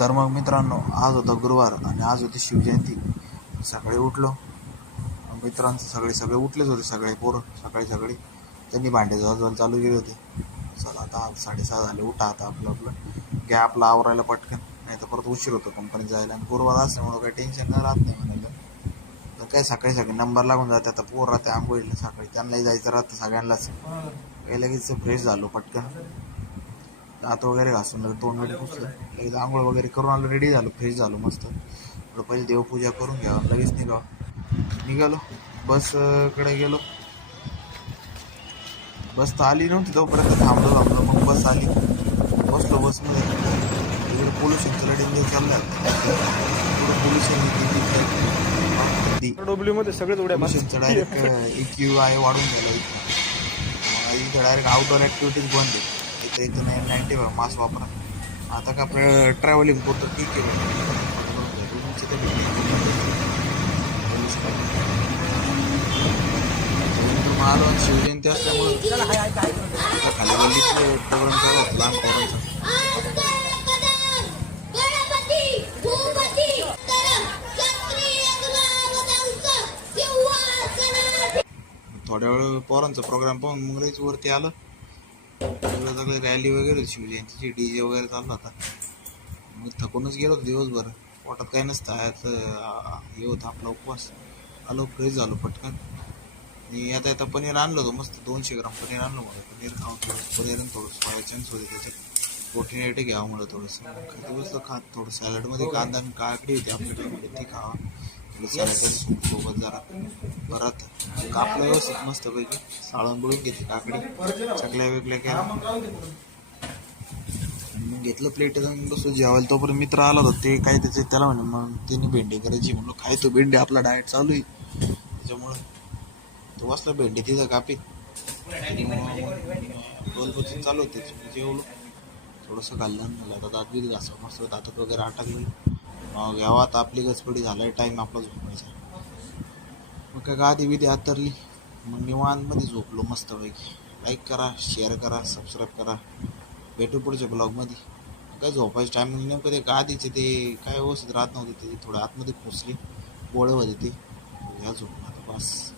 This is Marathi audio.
तर मग मित्रांनो, आज होता गुरुवार आणि आज होती शिवजयंती. सकाळी उठलो, मित्रांचं सगळे उठलेच होते, सगळे पोरं सकाळी त्यांनी भांडे जवळ चालू केले होते. चला आता 6:30 झाले, उठा आता आपलं घ्या आपलं आवरायला पटकन, नाही तर परत उशीर होतो कंपनीत जायला. आणि गुरुवार असल्यामुळं काही टेन्शन राहत नाही म्हणायला. तर काय सकाळी नंबर लागून जाते. आता पोर राहते आंघोळीला, सकाळी त्यांनाही जायचं राहतं सगळ्यांनाच. काही लगेच फ्रेश झालो पटकन, दात वगैरे घासून लगेच तोंड वगैरे पुसलं, लगेच आंघोळ वगैरे करून आलो, रेडी झालो, फ्रेश झालो मस्त. पहिले देवपूजा करून घ्यावं, लगेच निघालो बस कडे गेलो. बस तर आली नव्हती, तोपर्यंत थांबलो. मग बस आली, बसलो बसमध्ये. इकडे पोल्युशनचं रेडिंग चाललं, डब्ल्यूमध्ये सगळेच उड्या पोल्युशनचं डायरेक्ट AQI वाढून गेलं इथं डायरेक्ट आउटडोअर ॲक्टिव्हिटीज बंद आहे. इथं 95 मास्क वापरा. आता का आपलं ट्रॅव्हलिंग करतो ठीक आहे, आलो. शिवजयंती असल्यामुळे खाली गल्लीतले प्रोग्राम चालू होता लहान पोरांचा. थोड्या वेळ पोरांचा प्रोग्राम पाहून मग लईच वरती आलं. सगळं रॅली वगैरे शिवजयंतीची, DJ वगैरे चालला होता. मग थकूनच गेलो दिवसभर, पोटात काही नसतं. हे होतं आपला उपवास. आलो, फ्रेश झालो पटकन. आणि आता पनीर आणलं होतं मस्त, 200 ग्राम पनीर आणलं मला. पनीर खाऊन पनीर थोडंसं सोया चंक्स होते त्याच्यात, प्रोटीन घ्यावं म्हणलं थोडंसं. दिवस खात थोडं सॅलडमध्ये कांदा आणि काकडी होती आपल्याकडे, ती खावा. थोडं सॅलड सूप सोबत जरा परत कापलं व्यवस्थित मस्तपैकी, साळून बुळून घेतली काकडी, चकल्या वेगळ्या केल्या. मग घेतलं प्लेट जाऊन बसलो जेवायला. तोपर्यंत मित्र आला होता, ते काय त्याला म्हणे, मग त्यांनी भेंडी करायची. म्हणलो खायचो भेंडी, आपला डाएट चालू आहे त्याच्यामुळं. तो बसला भेंडी तिथं कापीत, बोलबोलून चालू होते. जेवलो थोडंसं खाल्लं, मला आता दात बीत घासं मस्त, दातात वगैरे अटकली. मग घ्यावा आता आपली गचपडी, झालाय टाईम आपला झोपायचा. मग काय गादी बिदी आतरली, मग निवांतमध्ये झोपलो मस्तपैकी. लाईक करा, शेअर करा, सबस्क्राईब करा. भेटू पुढच्या ब्लॉगमध्ये. काय झोपायचं टायमिंग नेमकं ते गादीचे ते काय व्यवस्थित राहत नव्हते, ते थोडं आतमध्ये खोचली, गोळे होते ते. ह्या झोपून आता बस.